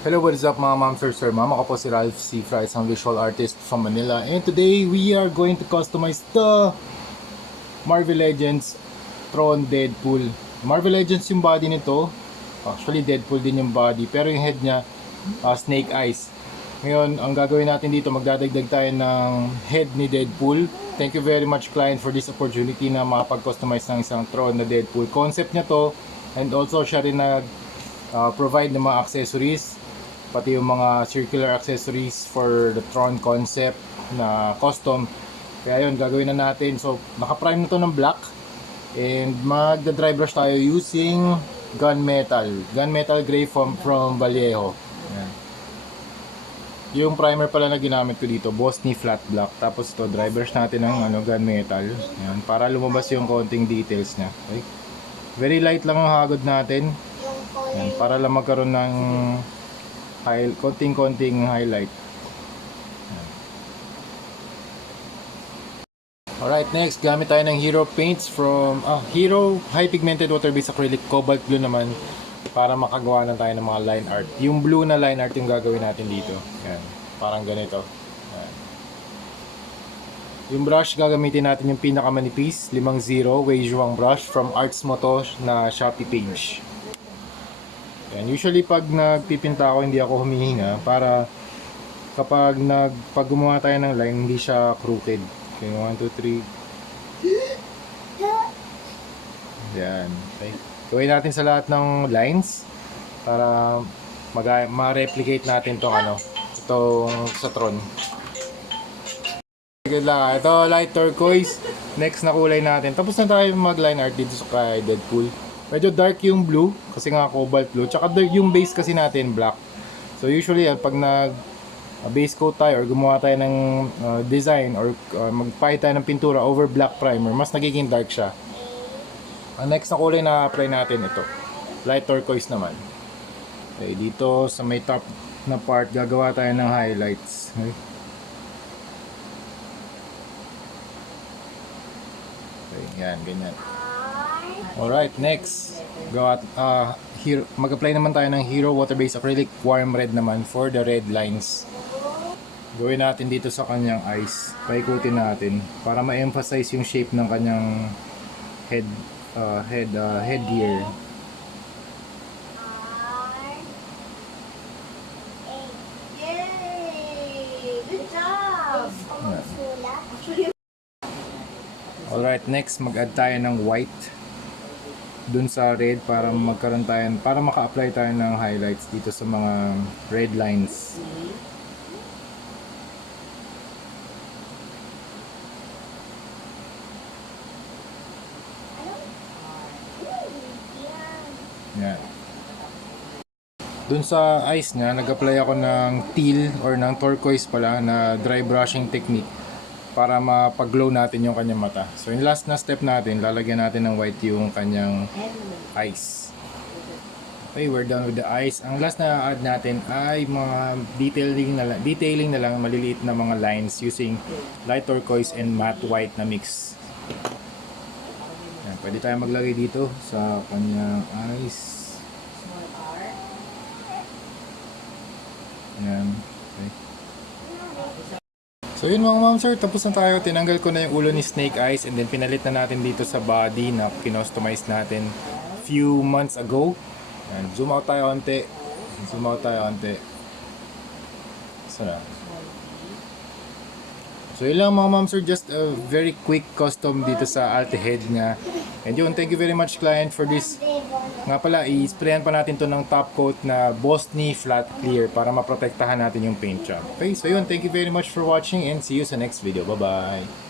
Hello, what is up mga ma'am, sir, ma'am? Ako po si Ralph C. Fry, isang visual artist from Manila. And today, we are going to customize the Marvel Legends Tron Deadpool. Marvel Legends yung body nito. Actually, Deadpool din yung body. Pero yung head niya, Snake Eyes. Ngayon, ang gagawin natin dito, magdadagdag tayo ng head ni Deadpool. Thank you very much, client, for this opportunity na makapag-customize ng isang Tron na Deadpool. Concept niya to, and also siya rin provide ng mga accessories, pati yung mga circular accessories for the Tron concept na custom. Kaya yun, gagawin na natin. So, naka-prime na to ng black. And magda-dry brush tayo using gunmetal gray from Vallejo. Yan. Yung primer pala na ginamit ko dito, Bosny flat black. Tapos ito, dry brush natin ng gunmetal. Yan, para lumabas yung konting details niya. Okay? Very light lang ang hagod natin. Yan, para lang magkaroon ng konting highlight. Alright, next, gamit tayo ng Hero paints from Hero High Pigmented Water-Based Acrylic Cobalt Blue naman para makagawa na tayo ng mga line art. Yung blue na line art yung gagawin natin dito. Yan, parang ganito. Yan. Yung brush, gagamitin natin yung pinakamanipis, 5-0 Weijuang brush from Arts Moto na Shopee page. Yan. Usually pag nagpipinta ako, hindi ako humihinga para kapag pag gumawa tayo ng line, hindi siya crooked. Okay, 1, 2, 3. Yan. Okay. Gawin natin sa lahat ng lines para ma-replicate natin itong sa Tron. Good lang. Ito, light turquoise. Next na kulay natin. Tapos na tayo mag-line art dito sa kay Deadpool. Medyo dark yung blue kasi nga cobalt blue. Tsaka yung base kasi natin black. So usually pag base coat tayo or gumawa tayo ng design or magpaint tayo ng pintura over black primer, mas nagiging dark siya. Ang next na kulay na apply natin ito. Light turquoise naman. Okay, dito sa may top na part gagawa tayo ng highlights. Okay. Okay, yan, ganyan. Alright, next, mag-apply naman tayo ng Hero Water-Based Acrylic Warm Red naman for the red lines. Gawin natin dito sa kanyang eyes. Paikutin natin para ma-emphasize yung shape ng kanyang headgear. Good job! Alright, next mag-add tayo ng white dun sa red para maka-apply tayo ng highlights dito sa mga red lines. Yan. Dun sa eyes niya, nag-apply ako ng teal or ng turquoise pala na dry brushing technique para mapag-glow natin yung kanyang mata. So yung last na step natin, lalagyan natin ng white yung kanyang eyes. Okay, we're done with the eyes. Ang last na add natin ay mga detailing na lang, maliliit na mga lines using light turquoise and matte white na mix. Yan, pwede tayo maglagay dito sa kanyang eyes. Yan. Okay. So yun mga ma'am sir, tapos na tayo. Tinanggal ko na yung ulo ni Snake Eyes and then pinalit na natin dito sa body na kinostomize natin few months ago. And zoom out tayo onte. So yun lang mga ma'am sir, just a very quick custom dito sa Alte head nga. And yun, thank you very much client for this. Nga pala, i-sprayan pa natin to ng top coat na Bosny Flat Clear para maprotektahan natin yung paint job. Okay, so yun, thank you very much for watching and see you sa next video. Bye-bye!